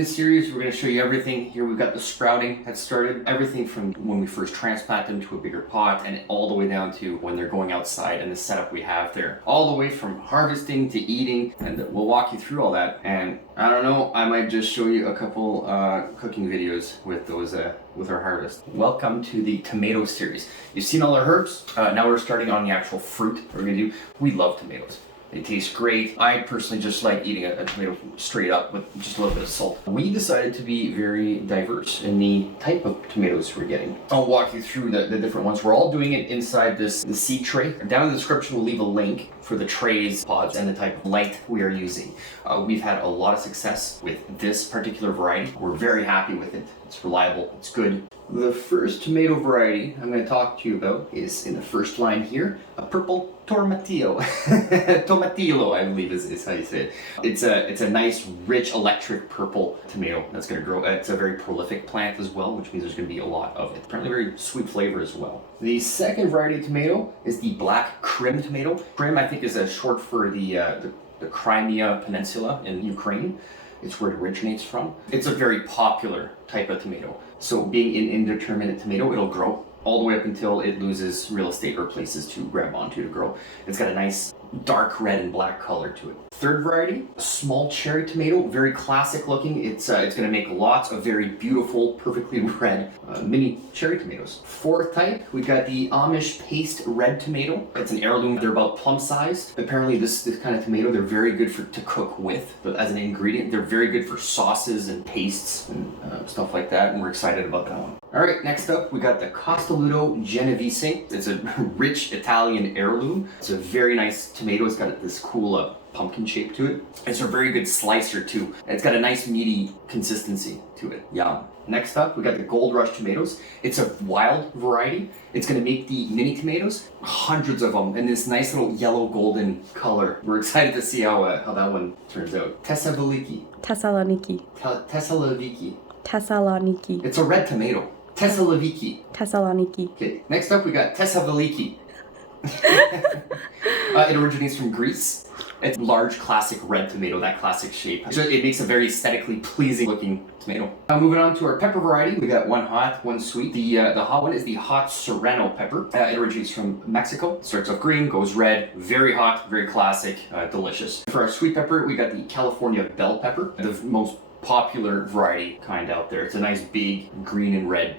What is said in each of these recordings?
this series, we're going to show you everything. Here we've got the sprouting that started. Everything from when we first transplant them to a bigger pot and all the way down to when they're going outside and the setup we have there. All the way from harvesting to eating, and we'll walk you through all that. And I don't know, I might just show you a couple cooking videos with those with our harvest. Welcome to the tomato series. You've seen all our herbs. Now we're starting on the actual fruit we're going to do. We love tomatoes. They taste great. I personally just like eating a tomato straight up with just a little bit of salt. We decided to be very diverse in the type of tomatoes we're getting. I'll walk you through the different ones. We're all doing it inside the seed tray. Down in the description we'll leave a link for the trays, pods, and the type of light we are using. We've had a lot of success with this particular variety. We're very happy with it. It's reliable, it's good. The first tomato variety I'm going to talk to you about is in the first line here, a purple Tomatillo. Tomatillo, I believe is how you say it. It's a nice, rich, electric purple tomato that's going to grow. It's a very prolific plant as well, which means there's going to be a lot of it. Apparently very sweet flavor as well. The second variety of tomato is the black Krim tomato. Krim, I think, is a short for the Crimea Peninsula in Ukraine. It's where it originates from. It's a very popular type of tomato. So being an indeterminate tomato, it'll grow all the way up until it loses real estate or places to grab onto to grow. It's got a nice dark red and black color to it. Third variety, small cherry tomato, very classic looking. It's going to make lots of very beautiful, perfectly red mini cherry tomatoes. Fourth type, we got the Amish paste red tomato. It's an heirloom. They're about plum sized. Apparently this kind of tomato, they're very good to cook with, but as an ingredient. They're very good for sauces and pastes and stuff like that, and we're excited about that one. All right, next up, we got the Costoluto Genovese. It's a rich Italian heirloom. It's a very nice tomato. It's got this cool pumpkin shape to it. It's a very good slicer too. It's got a nice meaty consistency to it. Yum. Next up, we got the Gold Rush tomatoes. It's a wild variety. It's going to make the mini tomatoes, hundreds of them, in this nice little yellow golden color. We're excited to see how that one turns out. Thessaloniki. It's a red tomato. Thessaloniki. Okay, next up we got Thessaloniki. It originates from Greece. It's a large classic red tomato, that classic shape. So it makes a very aesthetically pleasing looking tomato. Moving on to our pepper variety, we got one hot, one sweet. The hot one is the hot Serrano Pepper. It originates from Mexico. It starts off green, goes red, very hot, very classic, delicious. For our sweet pepper, we got the California bell pepper, the most popular variety kind out there. It's a nice big green and red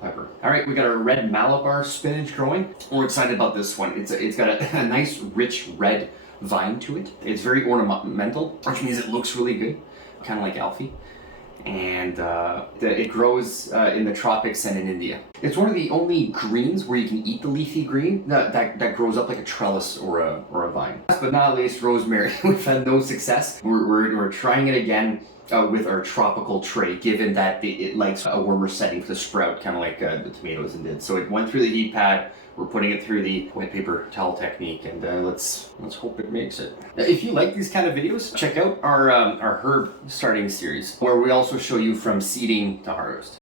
pepper. All right, we got our red Malabar spinach growing. We're excited about this one. It's got a nice rich red vine to it. It's very ornamental, which means it looks really good, kind of like Alfie. And it grows in the tropics and in India. It's one of the only greens where you can eat the leafy green that grows up like a trellis or a vine. Last but not least, rosemary. We've had no success. We're trying it again with our tropical tray, given that it likes a warmer setting to sprout, kind of like the tomatoes and did. So it went through the heat pad. We're putting it through the wet paper towel technique, and let's hope it makes it. Now, if you like these kind of videos, check out our herb starting series, where we also show you from seeding to harvest.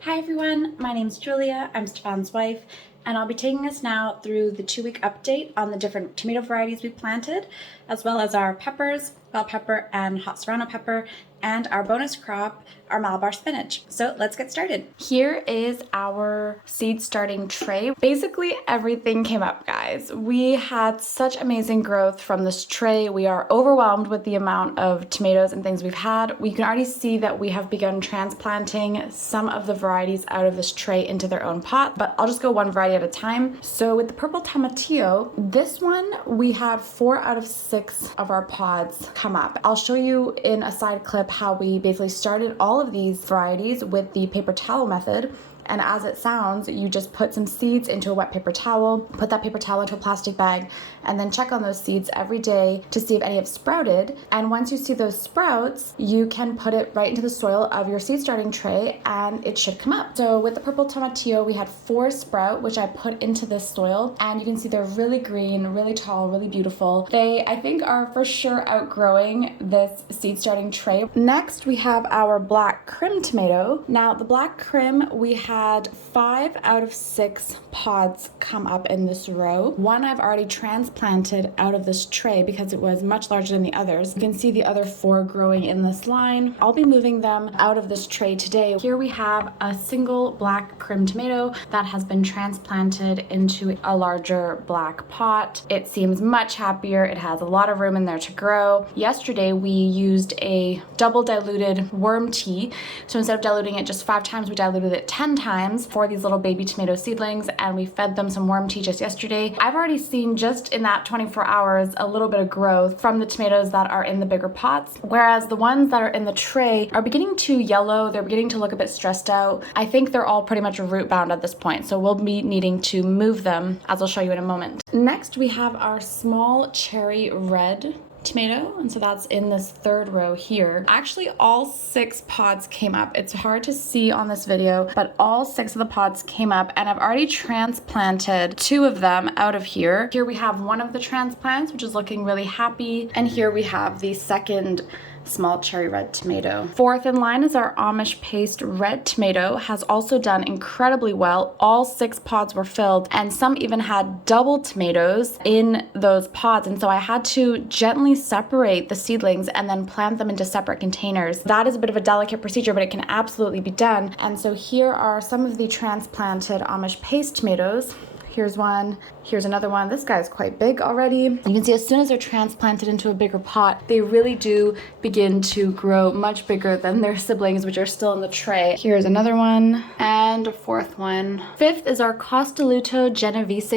Hi everyone, my name's Julia, I'm Stefan's wife, and I'll be taking us now through the 2-week update on the different tomato varieties we planted, as well as our peppers, bell pepper and hot serrano pepper, and our bonus crop, our Malabar spinach. So let's get started. Here is our seed starting tray. Basically everything came up, guys. We had such amazing growth from this tray. We are overwhelmed with the amount of tomatoes and things we've had. We can already see that we have begun transplanting some of the varieties out of this tray into their own pot, but I'll just go one variety at a time. So with the purple tomatillo, this one we had 4 out of 6 of our pods come up. I'll show you in a side clip how we basically started all of these varieties with the paper towel method. And as it sounds, you just put some seeds into a wet paper towel, put that paper towel into a plastic bag, and then check on those seeds every day to see if any have sprouted. And once you see those sprouts, you can put it right into the soil of your seed starting tray and it should come up. So with the purple tomatillo, we had 4 sprout, which I put into this soil, and you can see they're really green, really tall, really beautiful. They, I think, are for sure outgrowing this seed starting tray. Next, we have our black Krim tomato. Now, the black Krim, we have had 5 out of 6 pods come up in this row. One I've already transplanted out of this tray because it was much larger than the others. You can see the other 4 growing in this line. I'll be moving them out of this tray today. Here we have a single black Krim tomato that has been transplanted into a larger black pot. It seems much happier. It has a lot of room in there to grow. Yesterday we used a double diluted worm tea. So instead of diluting it just 5 times, we diluted it 10 times for these little baby tomato seedlings, and we fed them some worm tea just yesterday. I've already seen just in that 24 hours a little bit of growth from the tomatoes that are in the bigger pots, whereas the ones that are in the tray are beginning to yellow. They're beginning to look a bit stressed out. I think they're all pretty much root bound at this point, so we'll be needing to move them, as I'll show you in a moment. Next, we have our small cherry red tomato, and so that's in this 3rd row here. Actually, all 6 pods came up. It's hard to see on this video, but all 6 of the pods came up, and I've already transplanted 2 of them out of here. Here we have one of the transplants, which is looking really happy, and here we have the second small cherry red tomato. 4th in line is our Amish paste red tomato, has also done incredibly well. All 6 pods were filled, and some even had double tomatoes in those pods, and so I had to gently separate the seedlings and then plant them into separate containers. That is a bit of a delicate procedure, but it can absolutely be done. And so here are some of the transplanted Amish paste tomatoes. Here's one, here's another one. This guy's quite big already. You can see as soon as they're transplanted into a bigger pot, they really do begin to grow much bigger than their siblings, which are still in the tray. Here's another one, and a 4th one. 5th is our Costoluto Genovese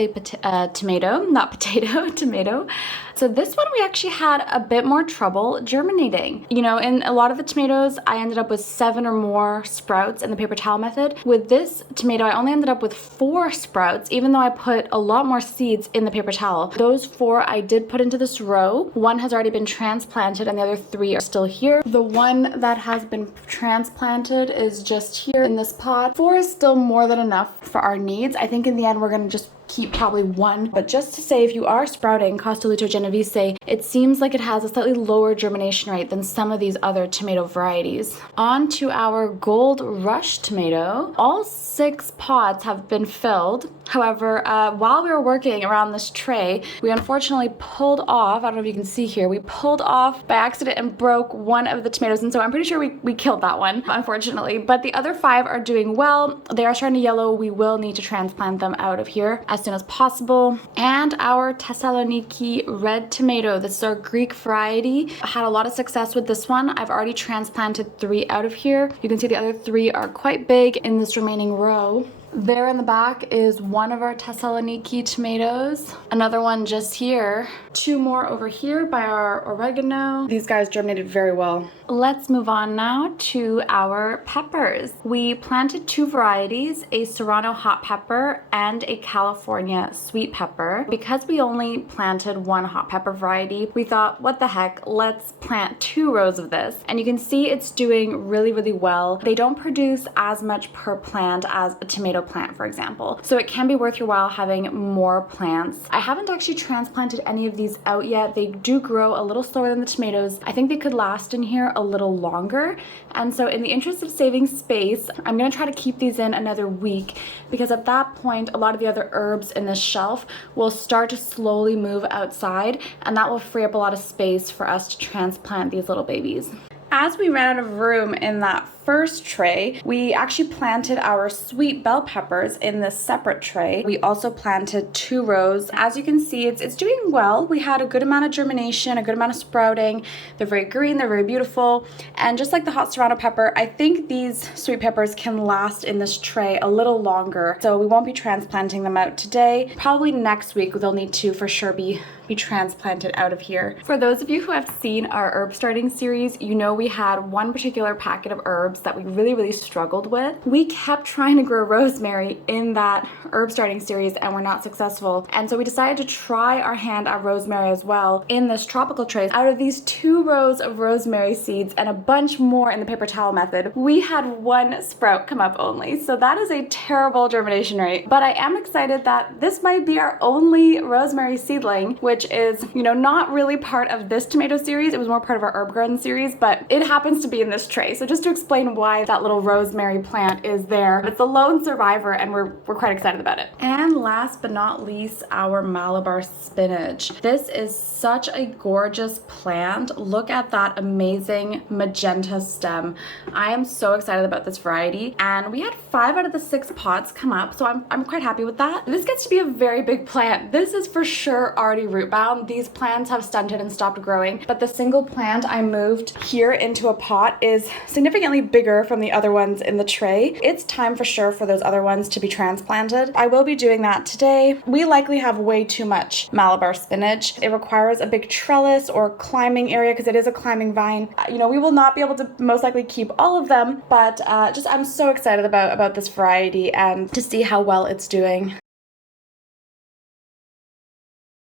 tomato. So this one we actually had a bit more trouble germinating. You know, in a lot of the tomatoes, I ended up with 7 or more sprouts in the paper towel method. With this tomato, I only ended up with 4 sprouts, even though I put a lot more seeds in the paper towel. Those 4 I did put into this row. 1 has already been transplanted and the other 3 are still here. The one that has been transplanted is just here in this pot. 4 is still more than enough for our needs. I think in the end we're gonna just keep probably 1, but just to say, if you are sprouting Costoluto Genovese, it seems like it has a slightly lower germination rate than some of these other tomato varieties. On to our Gold Rush tomato. All 6 pods have been filled. However, while we were working around this tray, we unfortunately pulled off, I don't know if you can see here, we pulled off by accident and broke one of the tomatoes, and so I'm pretty sure we killed that one, unfortunately. But the other 5 are doing well. They are starting to yellow. We will need to transplant them out of here as soon as possible. And our Thessaloniki red tomato, this is our Greek variety. I had a lot of success with this one. I've already transplanted 3 out of here. You can see the other 3 are quite big in this remaining row. There in the back is one of our Thessaloniki tomatoes. Another one just here. 2 more over here by our oregano. These guys germinated very well. Let's move on now to our peppers. We planted 2 varieties, a Serrano hot pepper and a California sweet pepper. Because we only planted 1 hot pepper variety, we thought, what the heck, let's plant 2 rows of this. And you can see it's doing really, really well. They don't produce as much per plant as a tomato plant, for example. So it can be worth your while having more plants. I haven't actually transplanted any of these out yet. They do grow a little slower than the tomatoes. I think they could last in here a little longer. And so in the interest of saving space, I'm gonna try to keep these in another week, because at that point, a lot of the other herbs in this shelf will start to slowly move outside, and that will free up a lot of space for us to transplant these little babies. As we ran out of room in that first tray, we actually planted our sweet bell peppers in this separate tray. We also planted 2 rows. As you can see, it's doing well. We had a good amount of germination, a good amount of sprouting. They're very green, they're very beautiful. And just like the hot Serrano pepper, I think these sweet peppers can last in this tray a little longer. So we won't be transplanting them out today. Probably next week they'll need to for sure be transplanted out of here. For those of you who have seen our herb starting series, you know we had one particular packet of herbs that we really struggled with. We kept trying to grow rosemary in that herb starting series and we're not successful. And so we decided to try our hand at rosemary as well in this tropical tray. Out of these 2 rows of rosemary seeds and a bunch more in the paper towel method, we had 1 sprout come up only. So that is a terrible germination rate. But I am excited that this might be our only rosemary seedling, which which is, you know, not really part of this tomato series. It was more part of our herb garden series, but it happens to be in this tray. So just to explain why that little rosemary plant is there, it's a lone survivor and we're quite excited about it. And last but not least, our Malabar spinach. This is such a gorgeous plant. Look at that amazing magenta stem. I am so excited about this variety, and we had 5 out of the 6 pods come up, so I'm quite happy with that. This gets to be a very big plant. This is for sure already root bound. These plants have stunted and stopped growing, but the single plant I moved here into a pot is significantly bigger from the other ones in the tray. It's time for sure for those other ones to be transplanted. I will be doing that today. We likely have way too much Malabar spinach. It requires a big trellis or climbing area because it is a climbing vine. You know, we will not be able to most likely keep all of them, but I'm so excited about this variety and to see how well it's doing.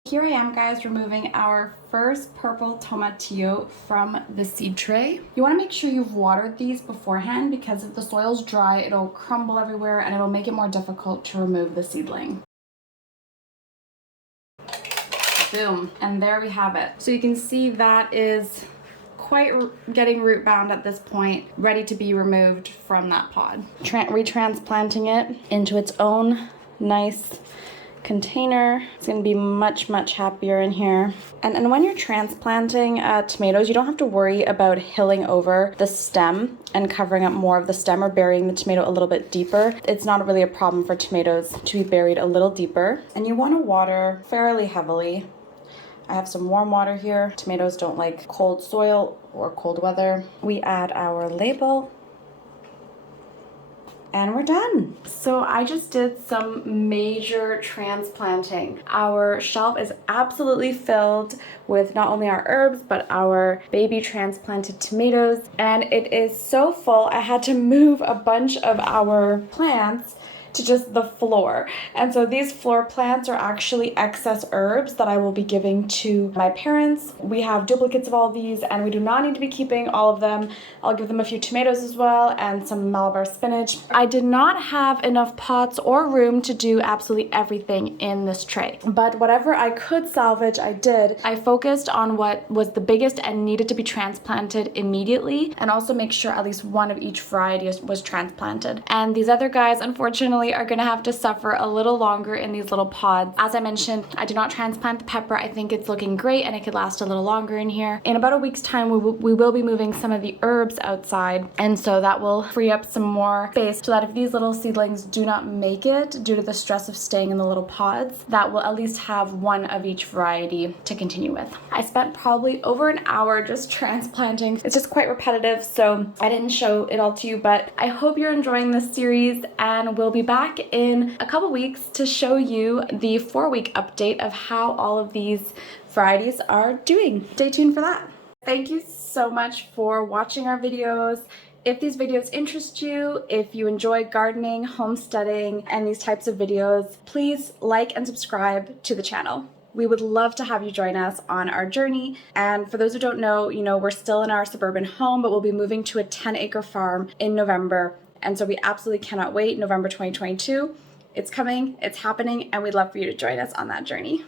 Here I am, guys, removing our first purple tomatillo from the seed tray. You want to make sure you've watered these beforehand because if the soil's dry, it'll crumble everywhere and it'll make it more difficult to remove the seedling. Boom, and there we have it. So you can see that is quite getting root bound at this point, ready to be removed from that pod. Retransplanting it into its own nice container. It's going to be much happier in here. And when you're transplanting tomatoes, you don't have to worry about hilling over the stem and covering up more of the stem or burying the tomato a little bit deeper. It's not really a problem for tomatoes to be buried a little deeper. And you want to water fairly heavily. I have some warm water here. Tomatoes don't like cold soil or cold weather. We add our label and we're done. So I just did some major transplanting. Our shelf is absolutely filled with not only our herbs, but our baby transplanted tomatoes. And it is so full, I had to move a bunch of our plants to just the floor. And so these floor plants are actually excess herbs that I will be giving to my parents. We have duplicates of all these and we do not need to be keeping all of them. I'll give them a few tomatoes as well and some Malabar spinach. I did not have enough pots or room to do absolutely everything in this tray, but whatever I could salvage, I did. I focused on what was the biggest and needed to be transplanted immediately, and also make sure at least one of each variety was transplanted. And these other guys, unfortunately, are gonna have to suffer a little longer in these little pods. As I mentioned, I did not transplant the pepper. I think it's looking great and it could last a little longer in here. In about a week's time, we will be moving some of the herbs outside, and so that will free up some more space so that if these little seedlings do not make it due to the stress of staying in the little pods, that will at least have one of each variety to continue with. I spent probably over an hour just transplanting. It's just quite repetitive, so I didn't show it all to you, but I hope you're enjoying this series, and we'll be back in a couple weeks to show you the 4-week update of how all of these varieties are doing. Stay tuned for that. Thank you so much for watching our videos. If these videos interest you, if you enjoy gardening, homesteading, and these types of videos, please like and subscribe to the channel. We would love to have you join us on our journey. And for those who don't know, we're still in our suburban home, but we'll be moving to a 10-acre farm in November. And so we absolutely cannot wait. November 2022, it's coming, it's happening, and we'd love for you to join us on that journey.